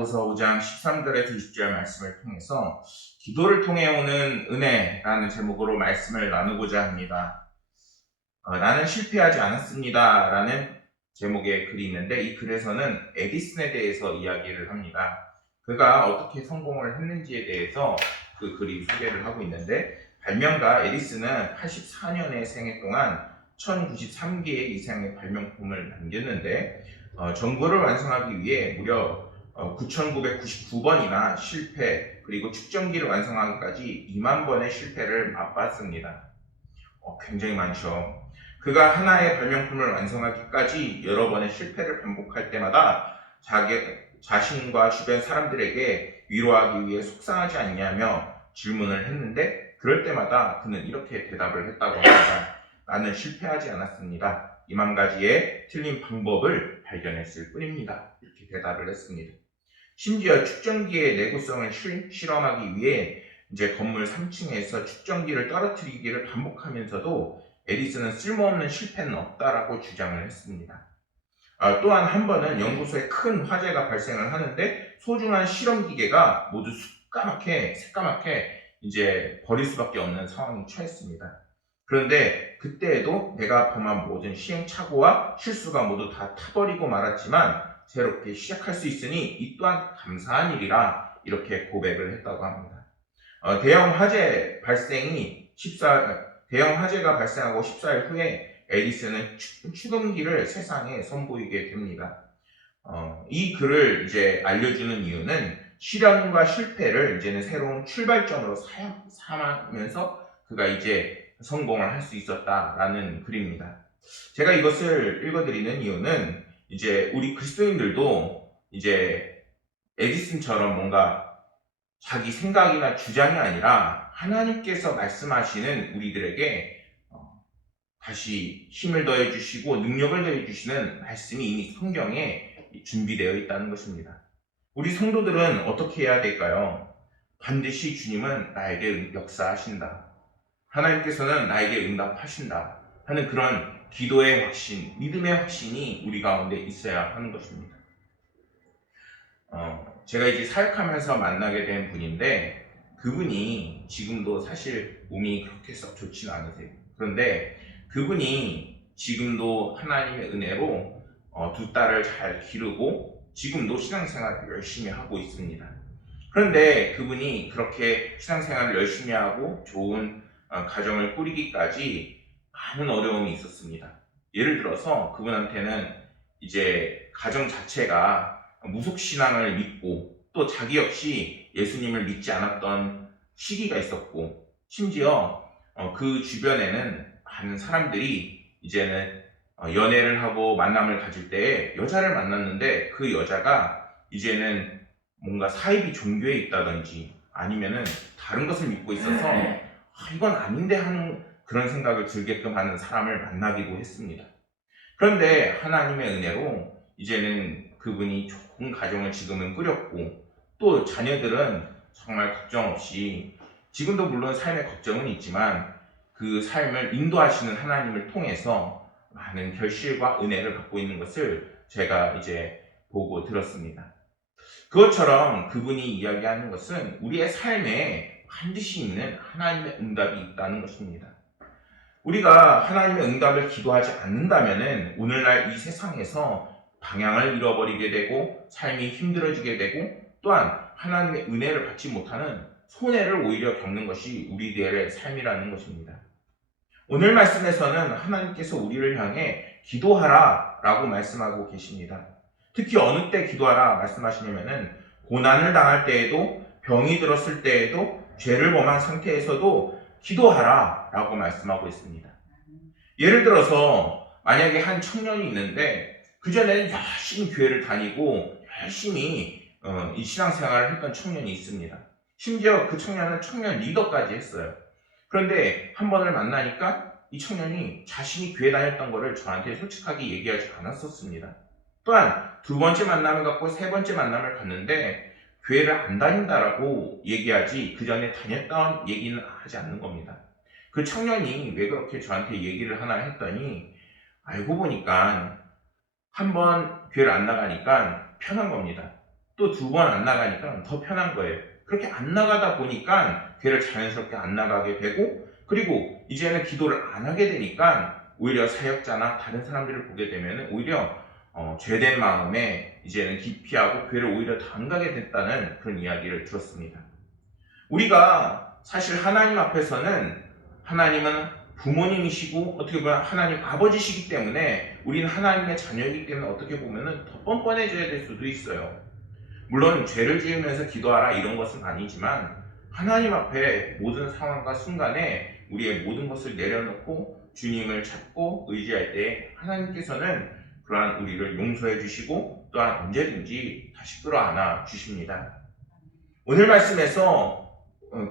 야고보서 5장 13절에서 20절 말씀을 통해서 기도를 통해 오는 은혜라는 제목으로 말씀을 나누고자 합니다. 나는 실패하지 않았습니다 라는 제목의 글이 있는데, 이 글에서는 에디슨에 대해서 이야기를 합니다. 그가 어떻게 성공을 했는지에 대해서 그 글이 소개를 하고 있는데, 발명가 에디슨은 84년의 생애 동안 1093개의 이상의 발명품을 남겼는데, 전구를 완성하기 위해 무려 9,999번이나 실패, 그리고 측정기를 완성하기까지 2만 번의 실패를 맛봤습니다. 굉장히 많죠. 그가 하나의 발명품을 완성하기까지 여러 번의 실패를 반복할 때마다 자신과 주변 사람들에게 위로하기 위해 속상하지 않냐며 질문을 했는데, 그럴 때마다 그는 이렇게 대답을 했다고 합니다. 나는 실패하지 않았습니다. 2만 가지의 틀린 방법을 발견했을 뿐입니다. 이렇게 대답을 했습니다. 심지어 측정기의 내구성을 실험하기 위해 이제 건물 3층에서 측정기를 떨어뜨리기를 반복하면서도 에디슨은 쓸모없는 실패는 없다라고 주장을 했습니다. 또한 한 번은 연구소에 큰 화재가 발생을 하는데 소중한 실험 기계가 모두 새까맣게 이제 버릴 수밖에 없는 상황이 처했습니다. 그런데 그때에도 내가 범한 모든 시행착오와 실수가 모두 다 타버리고 말았지만 새롭게 시작할 수 있으니 이 또한 감사한 일이라, 이렇게 고백을 했다고 합니다. 대형 화재가 발생하고 14일 후에 에디슨은 축음기를 세상에 선보이게 됩니다. 이 글을 이제 알려주는 이유는 시련과 실패를 이제는 새로운 출발점으로 삼으면서 그가 이제 성공을 할 수 있었다라는 글입니다. 제가 이것을 읽어드리는 이유는 이제 우리 그리스도인들도 이제 에디슨처럼 뭔가 자기 생각이나 주장이 아니라 하나님께서 말씀하시는 우리들에게 다시 힘을 더해 주시고 능력을 더해 주시는 말씀이 이미 성경에 준비되어 있다는 것입니다. 우리 성도들은 어떻게 해야 될까요? 반드시 주님은 나에게 역사하신다, 하나님께서는 나에게 응답하신다 하는 그런 기도의 확신, 믿음의 확신이 우리 가운데 있어야 하는 것입니다. 제가 이제 사역하면서 만나게 된 분인데, 그분이 지금도 사실 몸이 그렇게 썩 좋지는 않으세요. 그런데 그분이 지금도 하나님의 은혜로 두 딸을 잘 기르고 지금도 신앙생활을 열심히 하고 있습니다. 그런데 그분이 그렇게 신앙생활을 열심히 하고 좋은 가정을 꾸리기까지 많은 어려움이 있었습니다. 예를 들어서 그분한테는 이제 가정 자체가 무속신앙을 믿고 또 자기 역시 예수님을 믿지 않았던 시기가 있었고, 심지어 그 주변에는 많은 사람들이 이제는 연애를 하고 만남을 가질 때 여자를 만났는데 그 여자가 이제는 뭔가 사이비 종교에 있다든지 아니면은 다른 것을 믿고 있어서 이건 아닌데 하는 그런 생각을 들게끔 하는 사람을 만나기도 했습니다. 그런데 하나님의 은혜로 이제는 그분이 좋은 가정을 지금은 꾸렸고, 또 자녀들은 정말 걱정 없이, 지금도 물론 삶의 걱정은 있지만 그 삶을 인도하시는 하나님을 통해서 많은 결실과 은혜를 받고 있는 것을 제가 이제 보고 들었습니다. 그것처럼 그분이 이야기하는 것은 우리의 삶에 반드시 있는 하나님의 응답이 있다는 것입니다. 우리가 하나님의 응답을 기도하지 않는다면 오늘날 이 세상에서 방향을 잃어버리게 되고 삶이 힘들어지게 되고, 또한 하나님의 은혜를 받지 못하는 손해를 오히려 겪는 것이 우리들의 삶이라는 것입니다. 오늘 말씀에서는 하나님께서 우리를 향해 기도하라 라고 말씀하고 계십니다. 특히 어느 때 기도하라 말씀하시냐면은 고난을 당할 때에도, 병이 들었을 때에도, 죄를 범한 상태에서도 기도하라 라고 말씀하고 있습니다. 예를 들어서 만약에 한 청년이 있는데 그전에는 열심히 교회를 다니고 열심히 이 신앙생활을 했던 청년이 있습니다. 심지어 그 청년은 청년 리더까지 했어요. 그런데 한 번을 만나니까 이 청년이 자신이 교회 다녔던 거를 저한테 솔직하게 얘기하지 않았었습니다. 또한 두 번째 만남을 갖고 세 번째 만남을 갔는데 교회를 안 다닌다라고 얘기하지 그 전에 다녔다는 얘기는 하지 않는 겁니다. 그 청년이 왜 그렇게 저한테 얘기를 하나 했더니, 알고 보니까 한 번 교회를 안 나가니까 편한 겁니다. 또 2번 안 나가니까 더 편한 거예요. 그렇게 안 나가다 보니까 교회를 자연스럽게 안 나가게 되고, 그리고 이제는 기도를 안 하게 되니까 오히려 사역자나 다른 사람들을 보게 되면 오히려 죄된 마음에 이제는 기피하고 교회를 오히려 더 안 가게 됐다는 그런 이야기를 들었습니다. 우리가 사실 하나님 앞에서는, 하나님은 부모님이시고 어떻게 보면 하나님 아버지시기 때문에 우리는 하나님의 자녀이기 때문에 어떻게 보면 더 뻔뻔해져야 될 수도 있어요. 물론 죄를 지으면서 기도하라 이런 것은 아니지만, 하나님 앞에 모든 상황과 순간에 우리의 모든 것을 내려놓고 주님을 찾고 의지할 때 하나님께서는 그러한 우리를 용서해 주시고 또한 언제든지 다시 끌어안아 주십니다. 오늘 말씀에서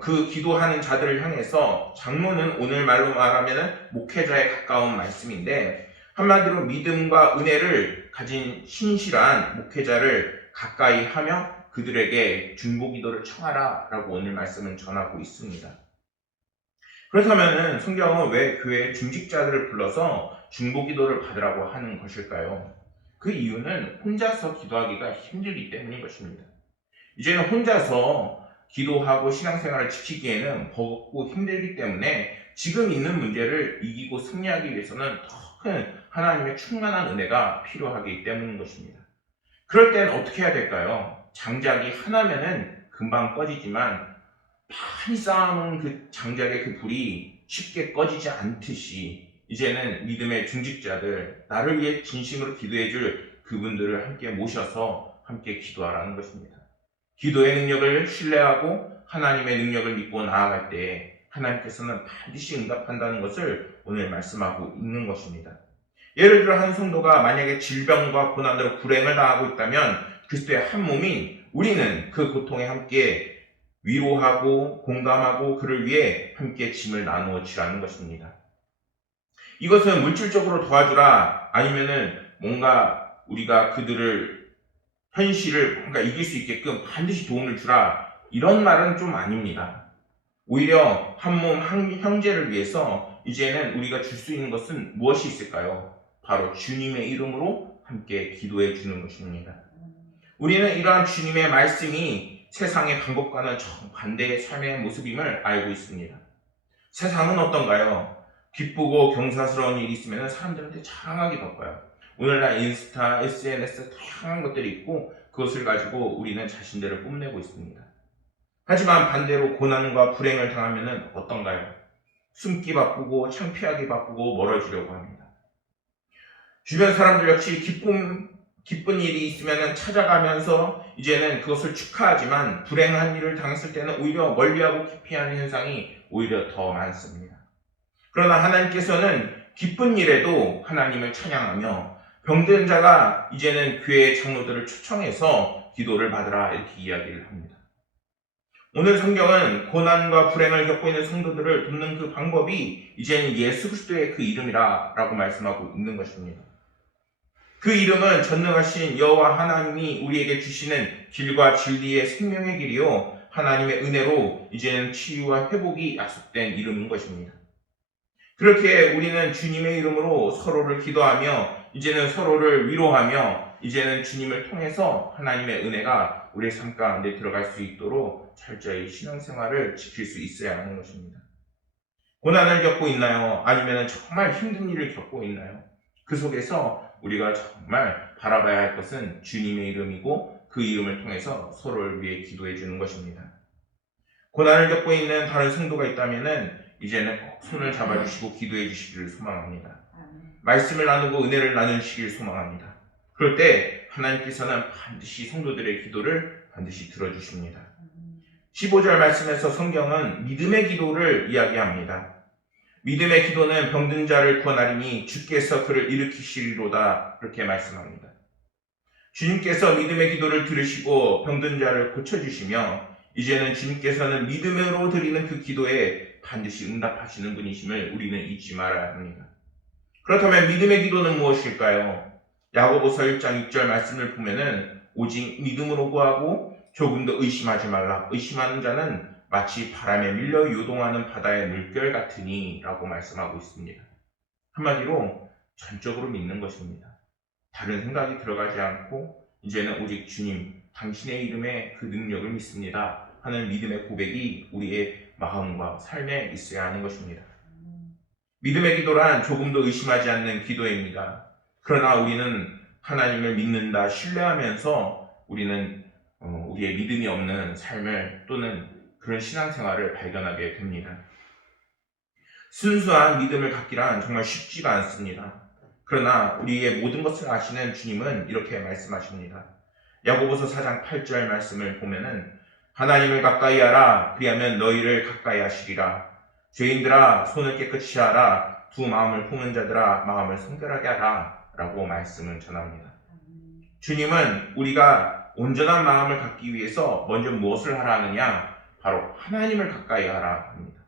그 기도하는 자들을 향해서, 장로는 오늘 말로 말하면 목회자에 가까운 말씀인데, 한마디로 믿음과 은혜를 가진 신실한 목회자를 가까이 하며 그들에게 중보기도를 청하라 라고 오늘 말씀은 전하고 있습니다. 그렇다면 성경은 왜 교회 중직자들을 불러서 중보기도를 받으라고 하는 것일까요? 그 이유는 혼자서 기도하기가 힘들기 때문인 것입니다. 이제는 혼자서 기도하고 신앙생활을 지키기에는 버겁고 힘들기 때문에 지금 있는 문제를 이기고 승리하기 위해서는 더 큰 하나님의 충만한 은혜가 필요하기 때문인 것입니다. 그럴 땐 어떻게 해야 될까요? 장작이 하나면은 금방 꺼지지만 많이 쌓아놓은 그 장작의 그 불이 쉽게 꺼지지 않듯이, 이제는 믿음의 중직자들, 나를 위해 진심으로 기도해줄 그분들을 함께 모셔서 함께 기도하라는 것입니다. 기도의 능력을 신뢰하고 하나님의 능력을 믿고 나아갈 때 하나님께서는 반드시 응답한다는 것을 오늘 말씀하고 있는 것입니다. 예를 들어 한 성도가 만약에 질병과 고난으로 불행을 당하고 있다면 그리스도의 한 몸인 우리는 그 고통에 함께 위로하고 공감하고 그를 위해 함께 짐을 나누어 지라는 것입니다. 이것은 물질적으로 도와주라, 아니면은 뭔가 우리가 그들을 현실을 뭔가 이길 수 있게끔 반드시 도움을 주라, 이런 말은 좀 아닙니다. 오히려 한 몸 한 형제를 위해서 이제는 우리가 줄 수 있는 것은 무엇이 있을까요? 바로 주님의 이름으로 함께 기도해 주는 것입니다. 우리는 이러한 주님의 말씀이 세상의 방법과는 정반대의 삶의 모습임을 알고 있습니다. 세상은 어떤가요? 기쁘고 경사스러운 일이 있으면 사람들한테 자랑하기 바빠요. 오늘날 인스타, SNS 다양한 것들이 있고 그것을 가지고 우리는 자신들을 뽐내고 있습니다. 하지만 반대로 고난과 불행을 당하면 어떤가요? 숨기 바쁘고 창피하기 바쁘고 멀어지려고 합니다. 주변 사람들 역시 기쁜 일이 있으면 찾아가면서 이제는 그것을 축하하지만, 불행한 일을 당했을 때는 오히려 멀리하고 기피하는 현상이 오히려 더 많습니다. 그러나 하나님께서는 기쁜 일에도 하나님을 찬양하며 병든 자가 이제는 교회 장로들을 초청해서 기도를 받으라 이렇게 이야기를 합니다. 오늘 성경은 고난과 불행을 겪고 있는 성도들을 돕는 그 방법이 이제는 예수 그리스도의 그 이름이라 라고 말씀하고 있는 것입니다. 그 이름은 전능하신 여호와 하나님이 우리에게 주시는 길과 진리의 생명의 길이요 하나님의 은혜로 이제는 치유와 회복이 약속된 이름인 것입니다. 그렇게 우리는 주님의 이름으로 서로를 기도하며 이제는 서로를 위로하며 이제는 주님을 통해서 하나님의 은혜가 우리의 삶 가운데 들어갈 수 있도록 철저히 신앙생활을 지킬 수 있어야 하는 것입니다. 고난을 겪고 있나요? 아니면 정말 힘든 일을 겪고 있나요? 그 속에서 우리가 정말 바라봐야 할 것은 주님의 이름이고 그 이름을 통해서 서로를 위해 기도해 주는 것입니다. 고난을 겪고 있는 다른 성도가 있다면 이제는 꼭 손을 잡아주시고 기도해 주시기를 소망합니다. 말씀을 나누고 은혜를 나누시기를 소망합니다. 그럴 때 하나님께서는 반드시 성도들의 기도를 반드시 들어주십니다. 15절 말씀에서 성경은 믿음의 기도를 이야기합니다. 믿음의 기도는 병든 자를 구원하리니 주께서 그를 일으키시리로다, 그렇게 말씀합니다. 주님께서 믿음의 기도를 들으시고 병든 자를 고쳐주시며 이제는 주님께서는 믿음으로 드리는 그 기도에 반드시 응답하시는 분이심을 우리는 잊지 말아야 합니다. 그렇다면 믿음의 기도는 무엇일까요? 야고보서 1장 6절 말씀을 보면은 오직 믿음으로 구하고 조금도 의심하지 말라. 의심하는 자는 마치 바람에 밀려 요동하는 바다의 물결 같으니 라고 말씀하고 있습니다. 한마디로 전적으로 믿는 것입니다. 다른 생각이 들어가지 않고 이제는 오직 주님 당신의 이름에 그 능력을 믿습니다 하는 믿음의 고백이 우리의 마음과 삶에 있어야 하는 것입니다. 믿음의 기도란 조금도 의심하지 않는 기도입니다. 그러나 우리는 하나님을 믿는다, 신뢰하면서 우리는 우리의 믿음이 없는 삶을 또는 그런 신앙생활을 발견하게 됩니다. 순수한 믿음을 갖기란 정말 쉽지가 않습니다. 그러나 우리의 모든 것을 아시는 주님은 이렇게 말씀하십니다. 야고보서 4장 8절 말씀을 보면은 하나님을 가까이 하라, 그리하면 너희를 가까이 하시리라. 죄인들아 손을 깨끗이 하라, 두 마음을 품은 자들아 마음을 성결하게 하라 라고 말씀을 전합니다. 주님은 우리가 온전한 마음을 갖기 위해서 먼저 무엇을 하라 하느냐? 바로 하나님을 가까이 하라 합니다.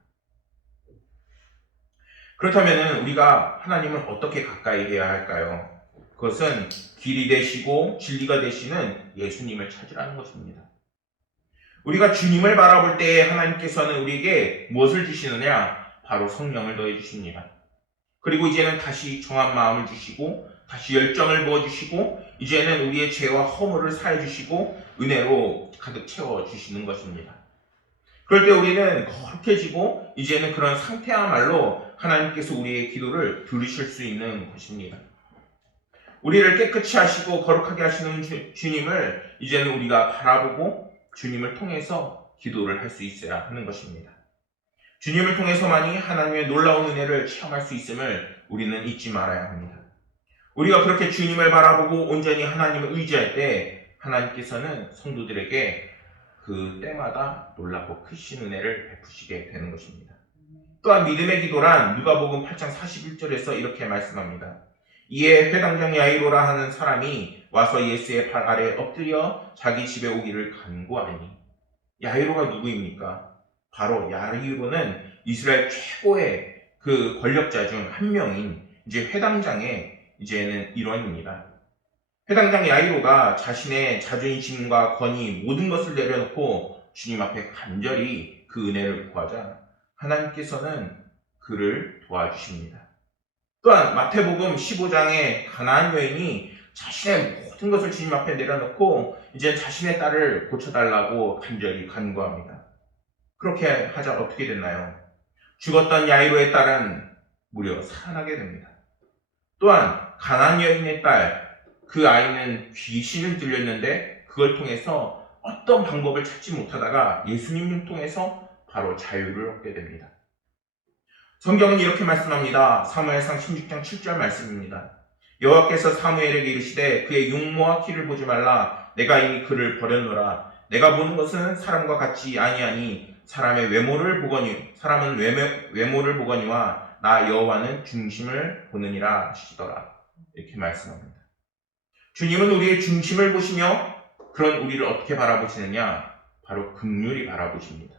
그렇다면 우리가 하나님을 어떻게 가까이 해야 할까요? 그것은 길이 되시고 진리가 되시는 예수님을 찾으라는 것입니다. 우리가 주님을 바라볼 때 하나님께서는 우리에게 무엇을 주시느냐? 바로 성령을 더해 주십니다. 그리고 이제는 다시 정한 마음을 주시고 다시 열정을 부어주시고 이제는 우리의 죄와 허물을 사해 주시고 은혜로 가득 채워주시는 것입니다. 그럴 때 우리는 거룩해지고 이제는 그런 상태야말로 하나님께서 우리의 기도를 들으실 수 있는 것입니다. 우리를 깨끗이 하시고 거룩하게 하시는 주님을 이제는 우리가 바라보고 주님을 통해서 기도를 할 수 있어야 하는 것입니다. 주님을 통해서만이 하나님의 놀라운 은혜를 체험할 수 있음을 우리는 잊지 말아야 합니다. 우리가 그렇게 주님을 바라보고 온전히 하나님을 의지할 때 하나님께서는 성도들에게 그 때마다 놀랍고 크신 은혜를 베푸시게 되는 것입니다. 또한 믿음의 기도란 누가복음 8장 41절에서 이렇게 말씀합니다. 이에 회당장 야이로라 하는 사람이 와서 예수의 발 아래 엎드려 자기 집에 오기를 간구하니. 야이로가 누구입니까? 바로 야이로는 이스라엘 최고의 그 권력자 중 한 명인 이제 회당장의 이제는 일원입니다. 회당장 야이로가 자신의 자존심과 권위 모든 것을 내려놓고 주님 앞에 간절히 그 은혜를 구하자 하나님께서는 그를 도와주십니다. 또한 마태복음 15장의 가나안 여인이 자신의 모든 것을 주님 앞에 내려놓고 이제 자신의 딸을 고쳐달라고 간절히 간구합니다. 그렇게 하자 어떻게 됐나요? 죽었던 야이로의 딸은 무려 살아나게 됩니다. 또한 가나안 여인의 딸, 그 아이는 귀신을 들렸는데 그걸 통해서 어떤 방법을 찾지 못하다가 예수님을 통해서 바로 자유를 얻게 됩니다. 성경은 이렇게 말씀합니다. 사무엘상 16장 7절 말씀입니다. 여호와께서 사무엘에게 이르시되 그의 육모와 키를 보지 말라. 내가 이미 그를 버렸노라. 내가 보는 것은 사람과 같지 아니하니 사람은 외모를 보거니와 나 여호와는 중심을 보느니라 하시더라. 이렇게 말씀합니다. 주님은 우리의 중심을 보시며 그런 우리를 어떻게 바라보시느냐? 바로 긍휼히 바라보십니다.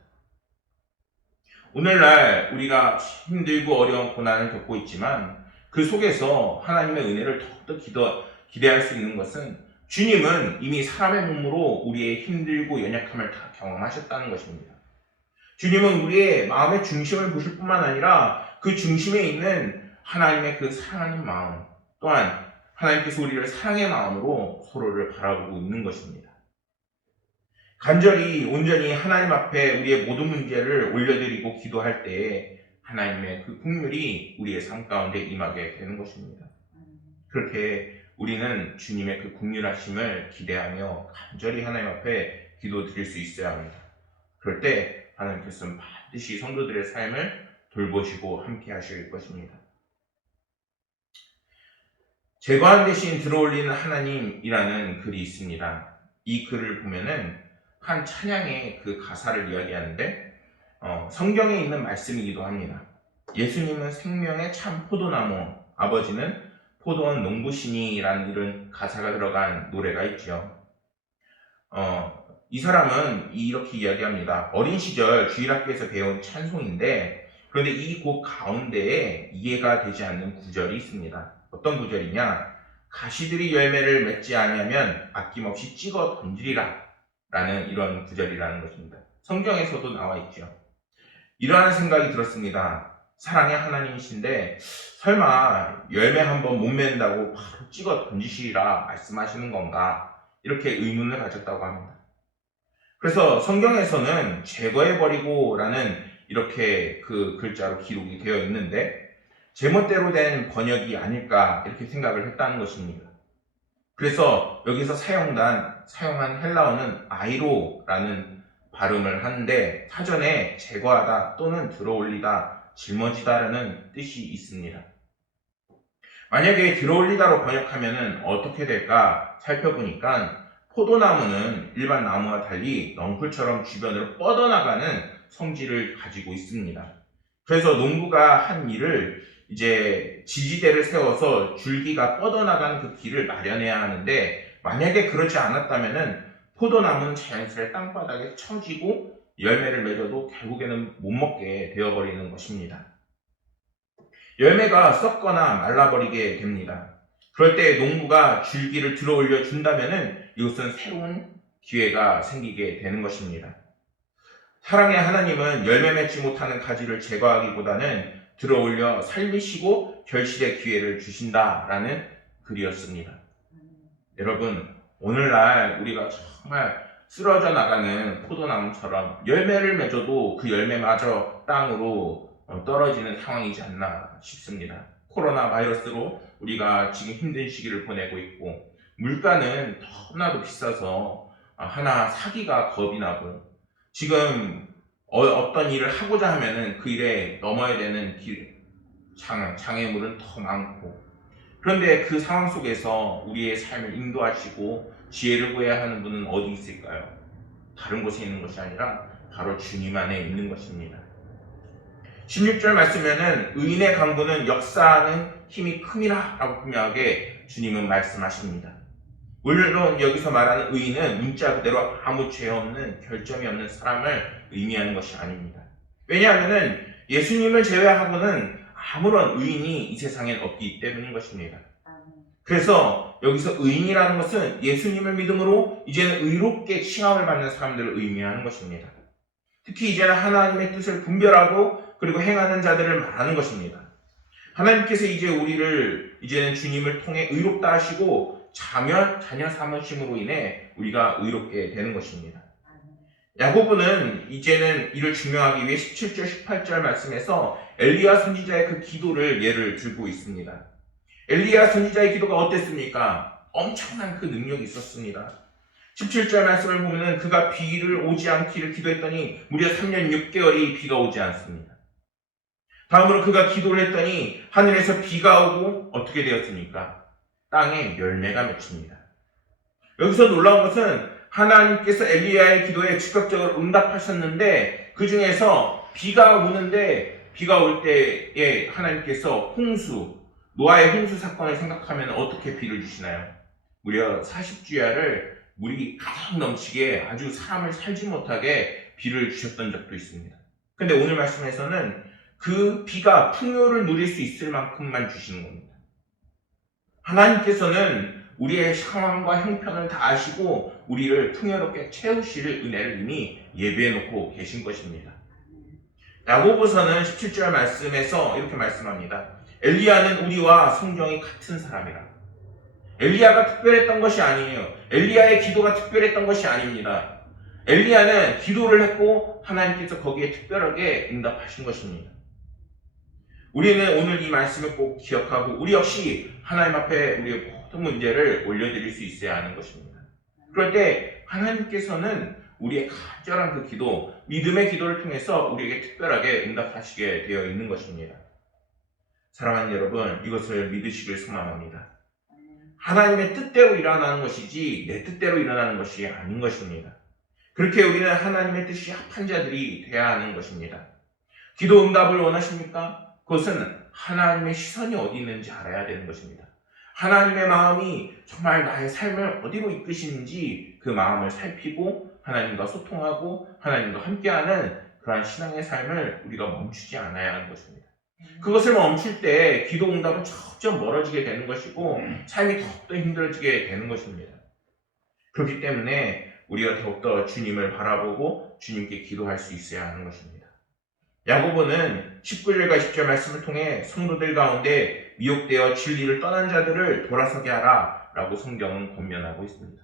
오늘날 우리가 힘들고 어려운 고난을 겪고 있지만 그 속에서 하나님의 은혜를 더욱더 기대할 수 있는 것은 주님은 이미 사람의 몸으로 우리의 힘들고 연약함을 다 경험하셨다는 것입니다. 주님은 우리의 마음의 중심을 보실 뿐만 아니라 그 중심에 있는 하나님의 그 사랑하는 마음 또한 하나님께서 우리를 사랑의 마음으로 서로를 바라보고 있는 것입니다. 간절히 온전히 하나님 앞에 우리의 모든 문제를 올려드리고 기도할 때 하나님의 그 긍휼이 우리의 삶 가운데 임하게 되는 것입니다. 그렇게 우리는 주님의 그 긍휼하심을 기대하며 간절히 하나님 앞에 기도드릴 수 있어야 합니다. 그럴 때 하나님께서는 반드시 성도들의 삶을 돌보시고 함께 하실 것입니다. 제거한 대신 들어올리는 하나님이라는 글이 있습니다. 이 글을 보면은 한 찬양의 그 가사를 이야기하는데 성경에 있는 말씀이기도 합니다. 예수님은 생명의 참 포도나무, 아버지는 포도원 농부시니라는 이런 가사가 들어간 노래가 있죠. 이 사람은 이렇게 이야기합니다. 어린 시절 주일학교에서 배운 찬송인데 그런데 이 곡 가운데에 이해가 되지 않는 구절이 있습니다. 어떤 구절이냐? 가시들이 열매를 맺지 아니하면 아낌없이 찍어 던지리라 라는 이런 구절이라는 것입니다. 성경에서도 나와 있죠. 이러한 생각이 들었습니다. 사랑의 하나님이신데 설마 열매 한번 못 맺는다고 바로 찍어 던지시라 말씀하시는 건가? 이렇게 의문을 가졌다고 합니다. 그래서 성경에서는 제거해버리고 라는 이렇게 그 글자로 기록이 되어 있는데 제멋대로 된 번역이 아닐까 이렇게 생각을 했다는 것입니다. 그래서 여기서 사용한 헬라어는 아이로라는 발음을 하는데 사전에 제거하다 또는 들어올리다, 짊어지다라는 뜻이 있습니다. 만약에 들어올리다로 번역하면 어떻게 될까 살펴보니까 포도나무는 일반 나무와 달리 넝쿨처럼 주변으로 뻗어나가는 성질을 가지고 있습니다. 그래서 농부가 한 일을 이제 지지대를 세워서 줄기가 뻗어나가는 그 길을 마련해야 하는데 만약에 그렇지 않았다면은 포도나무는 자연스레 땅바닥에 처지고 열매를 맺어도 결국에는 못 먹게 되어버리는 것입니다. 열매가 썩거나 말라버리게 됩니다. 그럴 때 농부가 줄기를 들어올려 준다면은 이것은 새로운 기회가 생기게 되는 것입니다. 사랑의 하나님은 열매 맺지 못하는 가지를 제거하기보다는 들어올려 살리시고 결실의 기회를 주신다라는 글이었습니다. 여러분, 오늘날 우리가 정말 쓰러져 나가는 포도나무처럼 열매를 맺어도 그 열매마저 땅으로 떨어지는 상황이지 않나 싶습니다. 코로나 바이러스로 우리가 지금 힘든 시기를 보내고 있고 물가는 너무나도 비싸서 하나 사기가 겁이 나고 지금 어떤 일을 하고자 하면은 그 일에 넘어야 되는 장애물은 더 많고 그런데 그 상황 속에서 우리의 삶을 인도하시고 지혜를 구해야 하는 분은 어디 있을까요? 다른 곳에 있는 것이 아니라 바로 주님 안에 있는 것입니다. 16절 말씀에는 의인의 강구는 역사하는 힘이 큼이라 라고 분명하게 주님은 말씀하십니다. 물론 여기서 말하는 의인은 문자 그대로 아무 죄 없는 결점이 없는 사람을 의미하는 것이 아닙니다. 왜냐하면 예수님을 제외하고는 아무런 의인이 이 세상엔 없기 때문인 것입니다. 그래서 여기서 의인이라는 것은 예수님을 믿음으로 이제는 의롭게 칭함을 받는 사람들을 의미하는 것입니다. 특히 이제는 하나님의 뜻을 분별하고 그리고 행하는 자들을 말하는 것입니다. 하나님께서 이제 우리를 이제는 주님을 통해 의롭다 하시고 자녀 삼으심으로 인해 우리가 의롭게 되는 것입니다. 야고보는 이제는 이를 증명하기 위해 17절 18절 말씀에서 엘리야 선지자의 그 기도를 예를 들고 있습니다. 엘리야 선지자의 기도가 어땠습니까? 엄청난 그 능력이 있었습니다. 17절 말씀을 보면 그가 비를 오지 않기를 기도했더니 무려 3년 6개월이 비가 오지 않습니다. 다음으로 그가 기도를 했더니 하늘에서 비가 오고 어떻게 되었습니까? 땅에 열매가 맺힙니다. 여기서 놀라운 것은 하나님께서 엘리야의 기도에 즉각적으로 응답하셨는데 그 중에서 비가 오는데 비가 올 때에 하나님께서 노아의 홍수 사건을 생각하면 어떻게 비를 주시나요? 무려 40주야를 물이 가득 넘치게 아주 사람을 살지 못하게 비를 주셨던 적도 있습니다. 근데 오늘 말씀에서는 그 비가 풍요를 누릴 수 있을 만큼만 주시는 겁니다. 하나님께서는 우리의 상황과 형편을 다 아시고 우리를 풍요롭게 채우실 은혜를 이미 예비해 놓고 계신 것입니다. 야고보서는 17절 말씀에서 이렇게 말씀합니다. 엘리야는 우리와 성경이 같은 사람이라. 엘리야가 특별했던 것이 아니에요. 엘리야의 기도가 특별했던 것이 아닙니다. 엘리야는 기도를 했고 하나님께서 거기에 특별하게 응답하신 것입니다. 우리는 오늘 이 말씀을 꼭 기억하고 우리 역시 하나님 앞에 우리의 모든 문제를 올려드릴 수 있어야 하는 것입니다. 그럴 때 하나님께서는 우리의 간절한 그 기도, 믿음의 기도를 통해서 우리에게 특별하게 응답하시게 되어 있는 것입니다. 사랑하는 여러분, 이것을 믿으시길 소망합니다. 하나님의 뜻대로 일어나는 것이지 내 뜻대로 일어나는 것이 아닌 것입니다. 그렇게 우리는 하나님의 뜻이 합한 자들이 되어야 하는 것입니다. 기도 응답을 원하십니까? 그것은 하나님의 시선이 어디 있는지 알아야 되는 것입니다. 하나님의 마음이 정말 나의 삶을 어디로 이끄시는지 그 마음을 살피고 하나님과 소통하고 하나님과 함께하는 그러한 신앙의 삶을 우리가 멈추지 않아야 하는 것입니다. 그것을 멈출 때 기도 응답은 점점 멀어지게 되는 것이고 삶이 더욱더 힘들어지게 되는 것입니다. 그렇기 때문에 우리가 더욱더 주님을 바라보고 주님께 기도할 수 있어야 하는 것입니다. 야고보는 19절과 20절 말씀을 통해 성도들 가운데 미혹되어 진리를 떠난 자들을 돌아서게 하라 라고 성경은 권면하고 있습니다.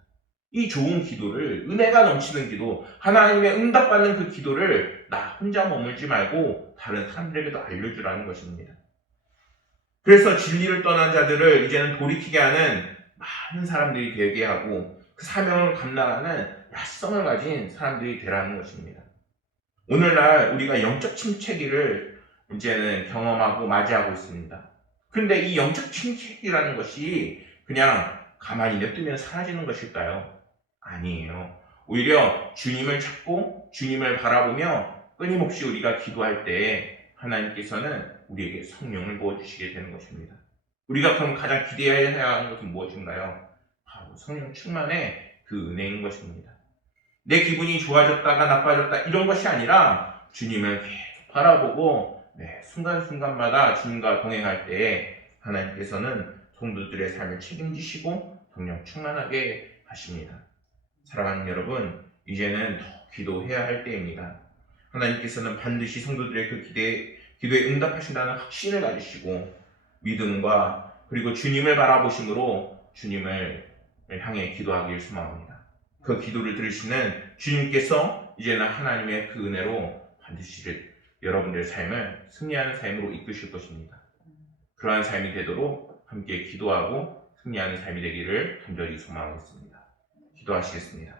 이 좋은 기도를, 은혜가 넘치는 기도, 하나님의 응답받는 그 기도를 나 혼자 머물지 말고 다른 사람들에게도 알려주라는 것입니다. 그래서 진리를 떠난 자들을 이제는 돌이키게 하는 많은 사람들이 되게 하고 그 사명을 감당하는 야성을 가진 사람들이 되라는 것입니다. 오늘날 우리가 영적 침체기를 이제는 경험하고 맞이하고 있습니다. 그런데 이 영적 침체기라는 것이 그냥 가만히 냅두면 사라지는 것일까요? 아니에요. 오히려 주님을 찾고 주님을 바라보며 끊임없이 우리가 기도할 때 하나님께서는 우리에게 성령을 부어주시게 되는 것입니다. 우리가 그럼 가장 기대해야 하는 것은 무엇인가요? 바로 성령 충만의 그 은혜인 것입니다. 내 기분이 좋아졌다가 나빠졌다 이런 것이 아니라 주님을 계속 바라보고 순간순간마다 주님과 동행할 때 하나님께서는 성도들의 삶을 책임지시고 성령 충만하게 하십니다. 사랑하는 여러분, 이제는 더 기도해야 할 때입니다. 하나님께서는 반드시 성도들의 그 기도에 응답하신다는 확신을 가지시고 믿음과 그리고 주님을 바라보심으로 주님을 향해 기도하길 소망합니다. 그 기도를 들으시는 주님께서 이제는 하나님의 그 은혜로 반드시 여러분들의 삶을 승리하는 삶으로 이끄실 것입니다. 그러한 삶이 되도록 함께 기도하고 승리하는 삶이 되기를 간절히 소망하겠습니다. 기도하시겠습니다.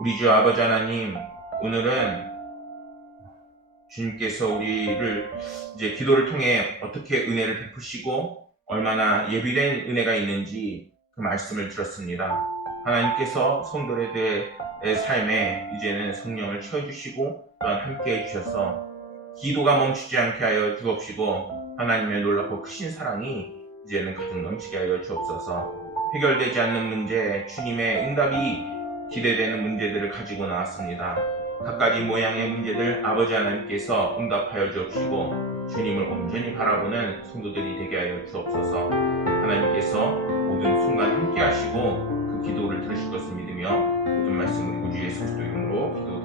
우리 주 아버지 하나님, 오늘은 주님께서 우리를 이제 기도를 통해 어떻게 은혜를 베푸시고 얼마나 예비된 은혜가 있는지 그 말씀을 들었습니다. 하나님께서 성도들의 삶에 이제는 성령을 채워주시고 또한 함께 해주셔서 기도가 멈추지 않게 하여 주옵시고 하나님의 놀랍고 크신 사랑이 이제는 가득 넘치게 하여 주옵소서. 해결되지 않는 문제, 주님의 응답이 기대되는 문제들을 가지고 나왔습니다. 각가지 모양의 문제들 아버지 하나님께서 응답하여 주옵시고 주님을 온전히 바라보는 성도들이 되게 하여 주옵소서. 하나님께서 모든 순간 함께 하시고 그 기도를 들으실 것을 믿으며 모든 말씀을 우주 예수 그리스도 이름으로 기도